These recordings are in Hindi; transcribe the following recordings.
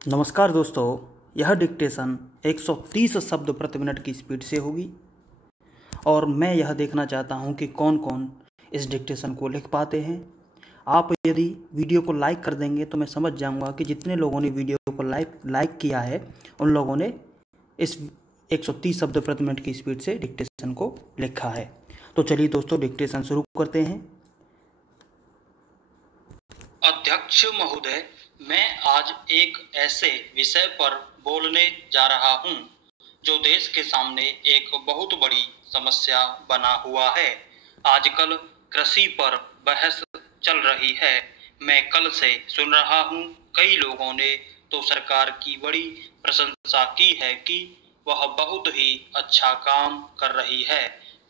नमस्कार दोस्तों, यह डिक्टेशन 130 शब्द प्रति मिनट की स्पीड से होगी और मैं यह देखना चाहता हूं कि कौन कौन इस डिक्टेशन को लिख पाते हैं। आप यदि वीडियो को लाइक कर देंगे तो मैं समझ जाऊंगा कि जितने लोगों ने वीडियो को लाइक किया है उन लोगों ने इस 130 शब्द प्रति मिनट की स्पीड से डिक्टेशन को लिखा है। तो चलिए दोस्तों, डिक्टेशन शुरू करते हैं। अध्यक्ष महोदय, मैं आज एक ऐसे विषय पर बोलने जा रहा हूं जो देश के सामने एक बहुत बड़ी समस्या बना हुआ है। आजकल कृषि पर बहस चल रही है। मैं कल से सुन रहा हूं, कई लोगों ने तो सरकार की बड़ी प्रशंसा की है कि वह बहुत ही अच्छा काम कर रही है।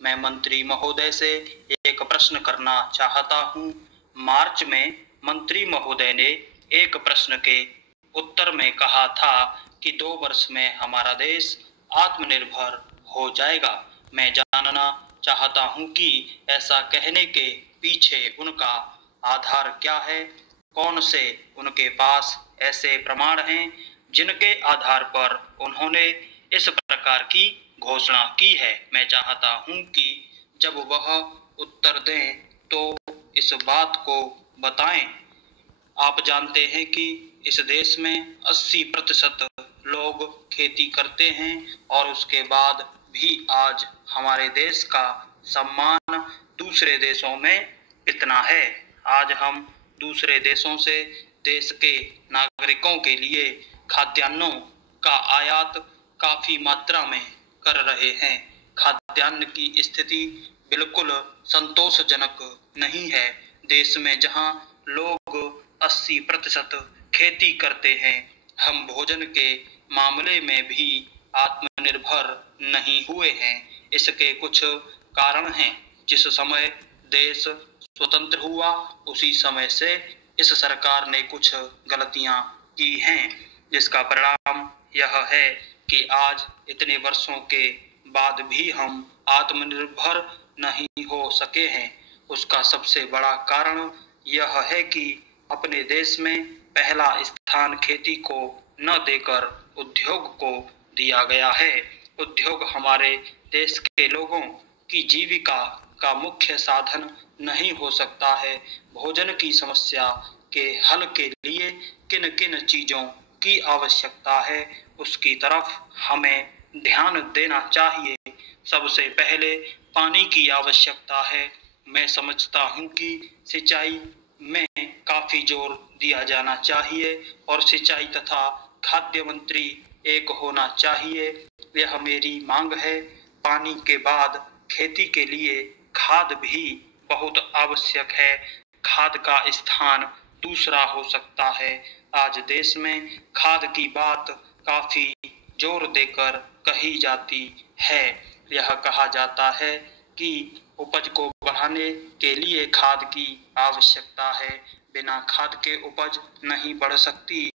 मैं मंत्री महोदय से एक प्रश्न करना चाहता हूं। मार्च में मंत्री महोदय ने एक प्रश्न के उत्तर में कहा था कि 2 वर्ष में हमारा देश आत्मनिर्भर हो जाएगा। मैं जानना चाहता हूं कि ऐसा कहने के पीछे उनका आधार क्या है। कौन से उनके पास ऐसे प्रमाण हैं जिनके आधार पर उन्होंने इस प्रकार की घोषणा की है। मैं चाहता हूं कि जब वह उत्तर दें तो इस बात को बताएं। आप जानते हैं कि इस देश में 80% लोग खेती करते हैं और उसके बाद भी आज हमारे देश का सम्मान दूसरे देशों में कितना है। आज हम दूसरे देशों से देश के नागरिकों के लिए खाद्यान्नों का आयात काफी मात्रा में कर रहे हैं। खाद्यान्न की स्थिति बिल्कुल संतोषजनक नहीं है। देश में जहां लोग 80% खेती करते हैं, हम भोजन के मामले में भी आत्मनिर्भर नहीं हुए हैं। इसके कुछ कारण हैं। जिस समय देश स्वतंत्र हुआ उसी समय से इस सरकार ने कुछ गलतियां की हैं, जिसका परिणाम यह है कि आज इतने वर्षों के बाद भी हम आत्मनिर्भर नहीं हो सके हैं। उसका सबसे बड़ा कारण यह है कि अपने देश में पहला स्थान खेती को न देकर उद्योग को दिया गया है। उद्योग हमारे देश के लोगों की जीविका का मुख्य साधन नहीं हो सकता है। भोजन की समस्या के हल के लिए किन किन चीजों की आवश्यकता है, उसकी तरफ हमें ध्यान देना चाहिए। सबसे पहले पानी की आवश्यकता है। मैं समझता हूँ कि सिंचाई में काफी जोर दिया जाना चाहिए और सिंचाई तथा खाद्य मंत्री एक होना चाहिए। यह मेरी मांग है। पानी के बाद खेती के लिए खाद भी बहुत आवश्यक है। खाद का स्थान दूसरा हो सकता है। आज देश में खाद की बात काफी जोर देकर कही जाती है। यह कहा जाता है कि उपज को बढ़ाने के लिए खाद की आवश्यकता है। बिना खाद के उपज नहीं बढ़ सकती,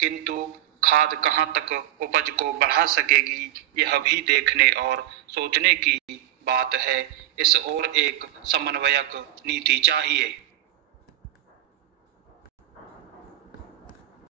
किंतु खाद कहाँ तक उपज को बढ़ा सकेगी, यह भी देखने और सोचने की बात है। इस ओर एक समन्वयक नीति चाहिए।